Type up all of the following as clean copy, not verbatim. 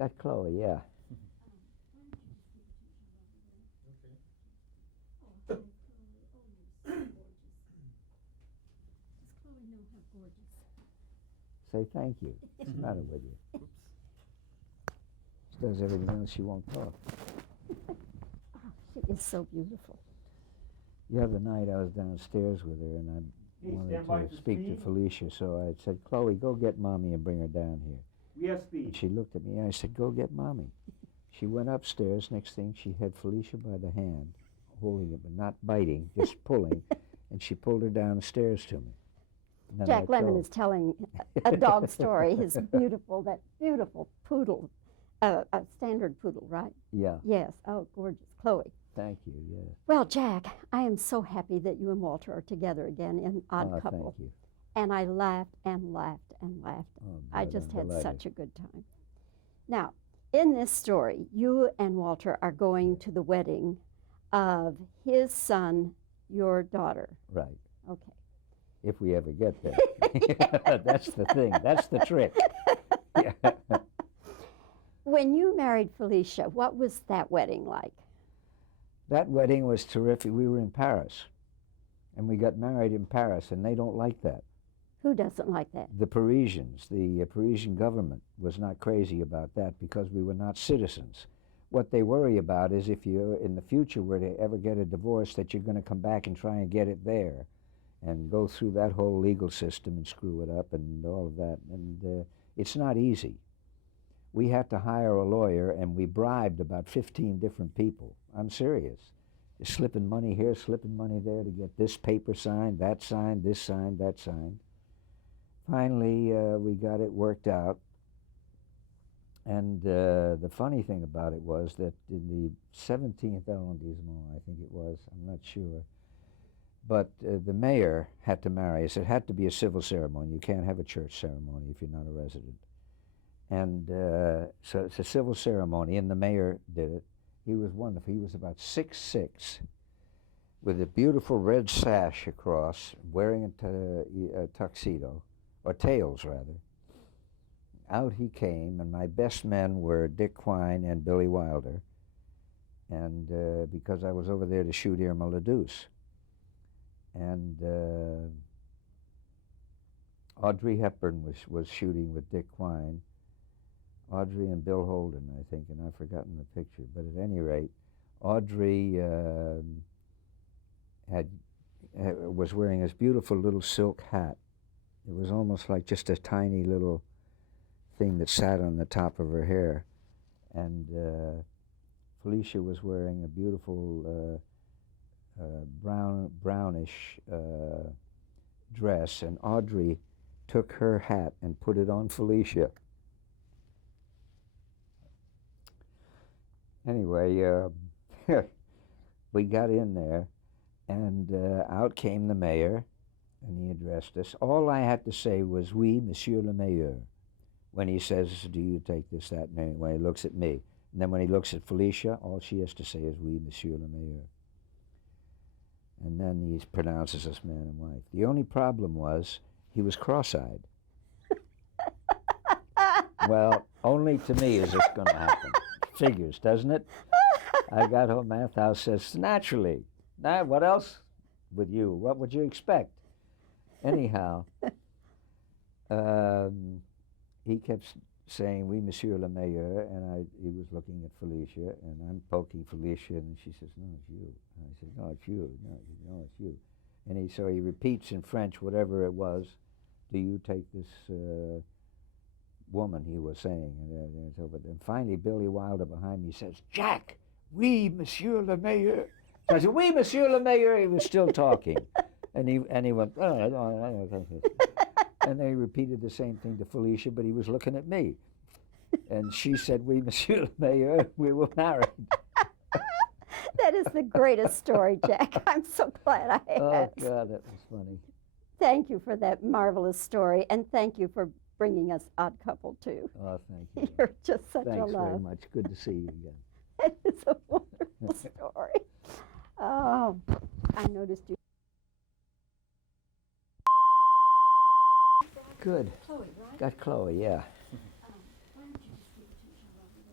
Got Chloe, yeah. Say thank you. What's the matter with you? She does everything else, she won't talk. She is so beautiful. The other night I was downstairs with her and I wanted to speak to Felicia, so I said, Chloe, go get Mommy and bring her down here. We have speed. And she looked at me and I said, go get Mommy. She went upstairs. Next thing, she had Felicia by the hand, holding it, but not biting, just pulling, and she pulled her down the stairs to me. Jack Lemmon is telling a dog story. His beautiful, that beautiful poodle, a standard poodle, right? Yeah. Yes. Oh, gorgeous. Chloe. Thank you, yeah. Well, Jack, I am so happy that you and Walter are together again in Odd Couple. Thank you. And I laughed and laughed and laughed. Oh, I God, just I'm had delighted. such a good time. Now, in this story, you and Walter are going to the wedding of his son, your daughter. Right. Okay. If we ever get there. That's the thing. That's the trick. Yeah. When you married Felicia, what was that wedding like? That wedding was terrific. We were in Paris, and we got married in Paris, and they don't like that. Who doesn't like that? The Parisians, the Parisian government was not crazy about that because we were not citizens. What they worry about is if you, in the future, were to ever get a divorce, that you're going to come back and try and get it there and go through that whole legal system and screw it up and all of that. And it's not easy. We had to hire a lawyer, and we bribed about 15 different people. I'm serious. Slipping money here, slipping money there to get this paper signed, that signed, this signed, that signed. Finally, we got it worked out. And the funny thing about it was that in the 17th arrondissement, I think it was, I'm not sure, but the mayor had to marry us. It had to be a civil ceremony. You can't have a church ceremony if you're not a resident. And so it's a civil ceremony, and the mayor did it. He was wonderful. He was about 6'6", with a beautiful red sash across, wearing a tuxedo, or tails rather. Out he came, and my best men were Dick Quine and Billy Wilder, and because I was over there to shoot Irma la Douce. And Audrey Hepburn was shooting with Dick Quine. Audrey and Bill Holden, I think, and I've forgotten the picture. But at any rate, Audrey was wearing this beautiful little silk hat. It was almost like just a tiny little thing that sat on the top of her hair. And Felicia was wearing a beautiful brownish dress, and Audrey took her hat and put it on Felicia. Anyway, we got in there, and out came the mayor, and he addressed us. All I had to say was, "Oui, Monsieur le Mayor," when he says, "Do you take this, that," and when he looks at me. And then when he looks at Felicia, all she has to say is, "Oui, Monsieur le Mayor." And then he pronounces us man and wife. The only problem was he was cross-eyed. Well, only to me is this going to happen. Figures, doesn't it? I got home, math house says, naturally. Now, what else with you? What would you expect? Anyhow, he kept saying, "Oui, Monsieur le Mayor," and he was looking at Felicia, and I'm poking Felicia, and she says, "No, it's you." And I said, "No, it's you. No, it's you." And so he repeats in French whatever it was. "Do you take this woman?" he was saying. And so, but then finally, Billy Wilder behind me says, "Jack, oui, Monsieur le Mayor." So I said, "Oui, Monsieur le Mayor." He was still talking, and he went, "Oh." And then he repeated the same thing to Felicia, but he was looking at me. And she said, "Oui, Monsieur le Mayor." We were married. That is the greatest story, Jack. I'm so glad I asked. Oh, God, that was funny. Thank you for that marvelous story, and thank you for bringing us Odd Couple, too. Oh, thank you. You're just such a Thanks love. very much. Good to see you again. It is a wonderful story. Oh, I noticed you. Good. Chloe, right? Got Chloe, yeah. Why don't you just give it to each other?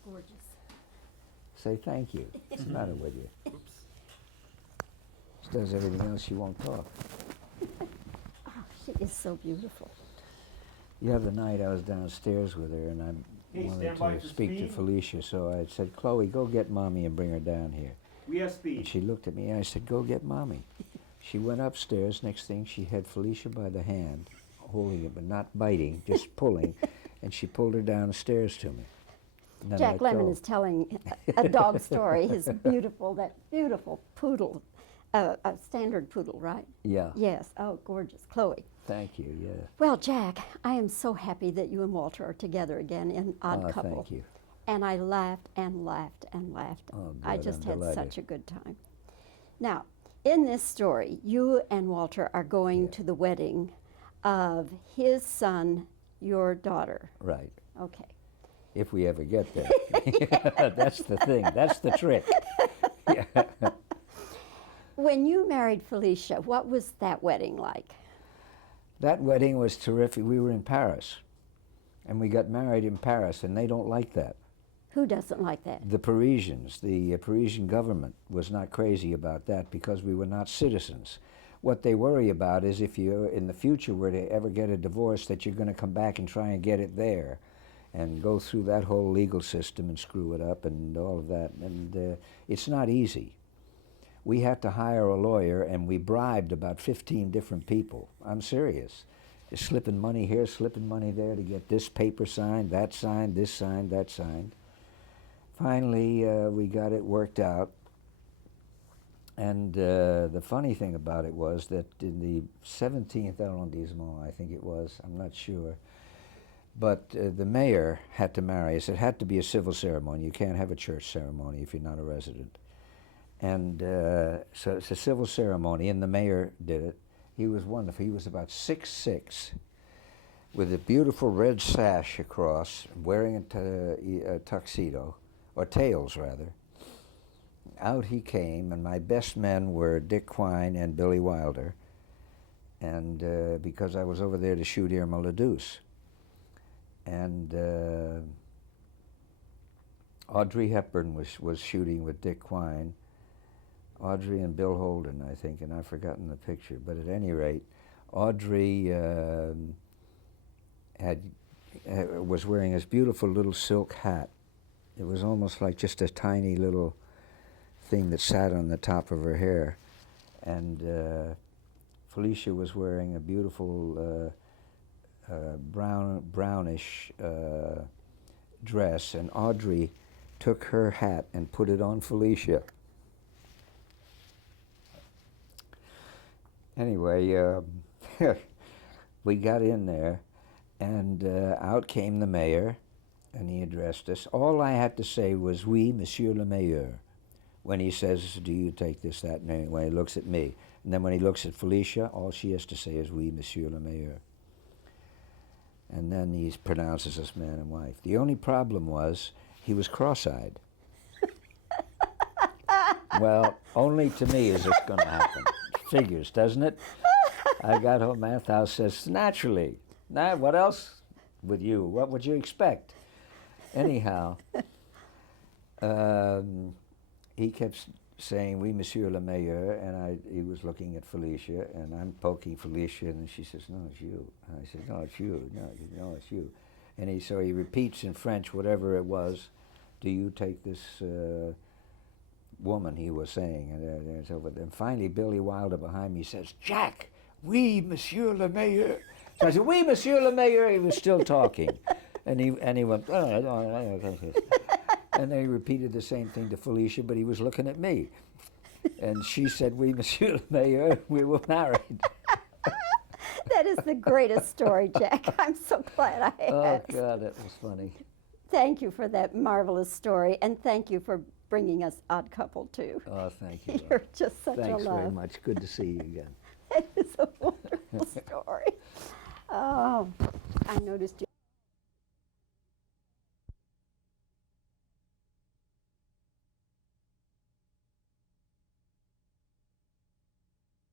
gorgeous. Say thank you. What's the matter with you? Oops. She does everything else, she won't talk. Oh, she is so beautiful. The other night I was downstairs with her and I Hey, wanted stand by to for speak to speed. Felicia, so I said, Chloe, go get Mommy and bring her down here. We have And speed. she looked at me and I said, go get Mommy. She went upstairs. Next thing, she had Felicia by the hand, holding it, but not biting, just pulling, and she pulled her downstairs to me. And then Jack let Lemmon go. is telling a dog story. His that beautiful poodle, a standard poodle, right? Yeah, Yes. Oh, gorgeous. Chloe. thank you, yeah. Well, Jack, I am so happy that you and Walter are together again in Odd Oh, Couple. thank you. And I laughed and laughed and laughed. Oh, I good, just I'm had delighted. such a good time. Now, in this story, you and Walter are going Yeah. to the wedding of his son, your daughter. Right, Okay. if we ever get there. That's the thing, that's the trick. Yeah. When you married Felicia, what was that wedding like? That wedding was terrific. We were in Paris, and we got married in Paris, and they don't like that. Who doesn't like that? The Parisians, the Parisian government was not crazy about that because we were not citizens. What they worry about is if you, in the future, were to ever get a divorce, that you're going to come back and try and get it there and go through that whole legal system and screw it up and all of that. And it's not easy. We had to hire a lawyer, and we bribed about 15 different people. I'm serious. Just slipping money here, slipping money there to get this paper signed, that signed, this signed, that signed. Finally, we got it worked out. And the funny thing about it was that in the 17th arrondissement, I think it was, I'm not sure, but the mayor had to marry us. It had to be a civil ceremony. You can't have a church ceremony if you're not a resident. And so it's a civil ceremony, and the mayor did it. He was wonderful. He was about 6'6", with a beautiful red sash across, wearing a tuxedo, or tails rather. Out he came, and my best men were Dick Quine and Billy Wilder, and because I was over there to shoot Irma la Douce. And Audrey Hepburn was shooting with Dick Quine. Audrey and Bill Holden, I think, and I've forgotten the picture. But at any rate, Audrey was wearing this beautiful little silk hat. It was almost like just a tiny little thing that sat on the top of her hair. And Felicia was wearing a beautiful brownish dress, and Audrey took her hat and put it on Felicia. Anyway, we got in there, and out came the mayor, and he addressed us. All I had to say was, "Oui, monsieur le mayor," when he says, "Do you take this, that," and when he looks at me. And then when he looks at Felicia, all she has to say is, "Oui, monsieur le mayor." And then he pronounces us man and wife. The only problem was he was cross-eyed. Well, only to me is this going to happen. Figures, doesn't it? I got home, Mathhouse says, naturally. Now, what else with you? What would you expect? Anyhow, he kept saying, "Oui, monsieur le mayor," and he was looking at Felicia, and I'm poking Felicia, and she says, "No, it's you." And I said, "No, it's you. No, it's you." And so he repeats in French whatever it was. "Do you take this woman," he was saying, and so forth. And finally, Billy Wilder behind me says, "Jack, oui, monsieur le mayor." So I said, "Oui, monsieur le mayor." He was still talking, and he went, and then he repeated the same thing to Felicia, but he was looking at me, and she said, "Oui, monsieur le mayor." We were married. That is the greatest story, Jack. I'm so glad I Oh had. God, that was funny. Thank you for that marvelous story, and thank you for bringing us Odd Couple too. Oh, thank you. You're just such Thanks a love. very much. Good to see you again. It is a wonderful story. Oh, I noticed you.